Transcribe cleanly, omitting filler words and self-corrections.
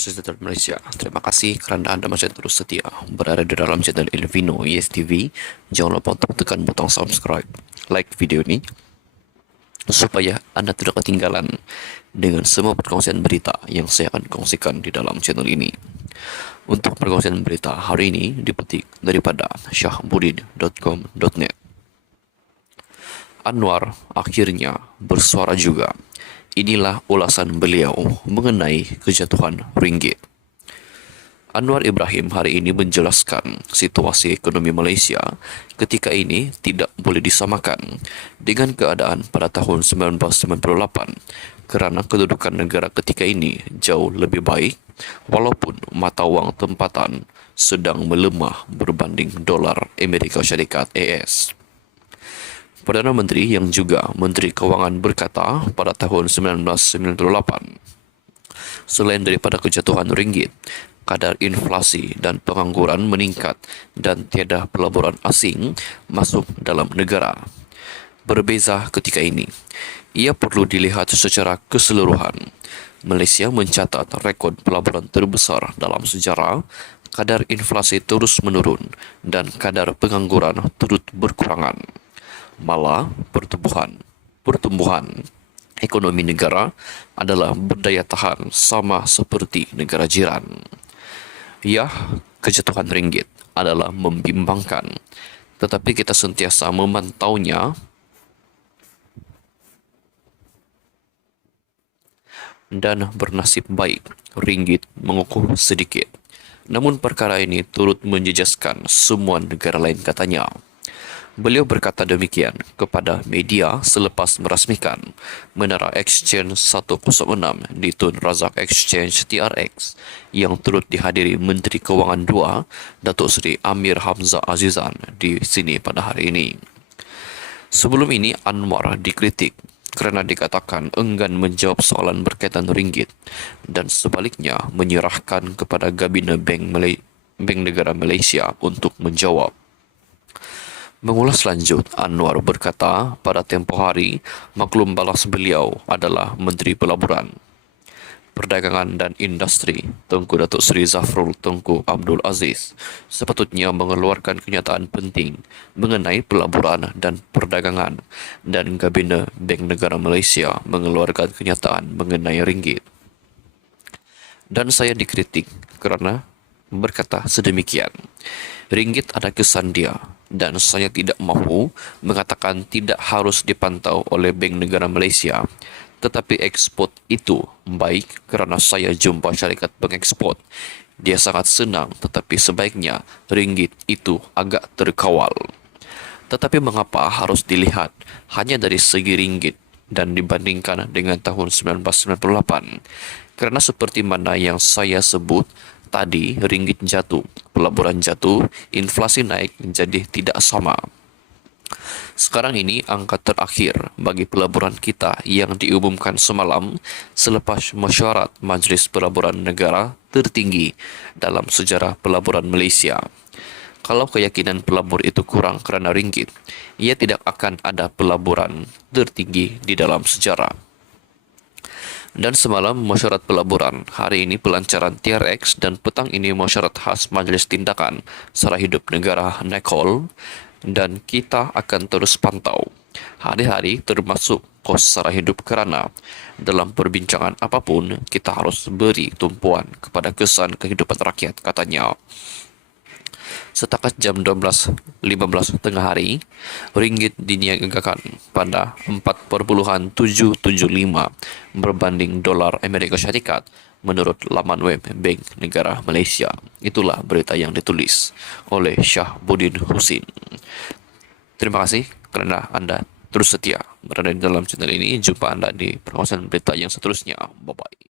Sejahtera Malaysia. Terima kasih kerana anda masih terus setia berada di dalam channel Elvino YesTV. Jangan lupa untuk tekan butang subscribe, like video ini supaya anda tidak ketinggalan dengan semua perkongsian berita yang saya akan kongsikan di dalam channel ini. Untuk perkongsian berita hari ini dipetik daripada syahbudin.com.net. Anwar akhirnya bersuara juga. Inilah ulasan beliau mengenai kejatuhan ringgit. Anwar Ibrahim hari ini menjelaskan situasi ekonomi Malaysia ketika ini tidak boleh disamakan dengan keadaan pada tahun 1998 kerana kedudukan negara ketika ini jauh lebih baik walaupun mata wang tempatan sedang melemah berbanding dolar Amerika Syarikat AS. Perdana Menteri yang juga Menteri Kewangan berkata pada tahun 1998, selain daripada kejatuhan ringgit, kadar inflasi dan pengangguran meningkat dan tiada pelaburan asing masuk dalam negara. Berbeza ketika ini, ia perlu dilihat secara keseluruhan. Malaysia mencatat rekod pelaburan terbesar dalam sejarah, kadar inflasi terus menurun dan kadar pengangguran turut berkurangan. Malah pertumbuhan ekonomi negara adalah berdaya tahan sama seperti negara jiran. Ya, kejatuhan ringgit adalah membimbangkan, tetapi kita sentiasa memantaunya dan bernasib baik ringgit mengukuh sedikit. Namun perkara ini turut menjejaskan semua negara lain, katanya. Beliau berkata demikian kepada media selepas merasmikan Menara Exchange 106 di Tun Razak Exchange TRX yang turut dihadiri Menteri Kewangan II, Datuk Seri Amir Hamzah Azizan di sini pada hari ini. Sebelum ini Anwar dikritik kerana dikatakan enggan menjawab soalan berkaitan ringgit dan sebaliknya menyerahkan kepada Gabina Bank Negara Malaysia untuk menjawab. Mengulas lanjut, Anwar berkata pada tempoh hari, maklum balas beliau adalah Menteri Pelaburan, Perdagangan dan Industri, Tunku Datuk Seri Zafrul Tunku Abdul Aziz, sepatutnya mengeluarkan kenyataan penting mengenai pelaburan dan perdagangan, dan Gabina Bank Negara Malaysia mengeluarkan kenyataan mengenai ringgit. Dan saya dikritik kerana berkata sedemikian. Ringgit ada kesan dia dan saya tidak mahu mengatakan tidak harus dipantau oleh Bank Negara Malaysia. Tetapi ekspor itu baik kerana saya jumpa syarikat pengekspor. Dia sangat senang, tetapi sebaiknya ringgit itu agak terkawal. Tetapi mengapa harus dilihat hanya dari segi ringgit dan dibandingkan dengan tahun 1998? Kerana seperti mana yang saya sebut tadi, ringgit jatuh, pelaburan jatuh, inflasi naik jadi tidak sama. Sekarang ini angka terakhir bagi pelaburan kita yang diumumkan semalam selepas mesyuarat Majlis Pelaburan Negara tertinggi dalam sejarah pelaburan Malaysia. Kalau keyakinan pelabur itu kurang kerana ringgit, ia tidak akan ada pelaburan tertinggi di dalam sejarah. Dan semalam mesyuarat pelaburan, hari ini pelancaran TRX dan petang ini mesyuarat khas Majlis Tindakan Sara Hidup Negara NECOL, dan kita akan terus pantau hari-hari termasuk kos sara hidup kerana dalam perbincangan apapun kita harus beri tumpuan kepada kesan kehidupan rakyat, katanya. Setakat jam 12.15 tengah hari, ringgit diniagakan pada 4.775 berbanding dolar Amerika Syarikat menurut laman web Bank Negara Malaysia. Itulah berita yang ditulis oleh Syahbudin Husin. Terima kasih kerana anda terus setia berada di dalam channel ini. Jumpa anda di perkongsian berita yang seterusnya. Bye-bye.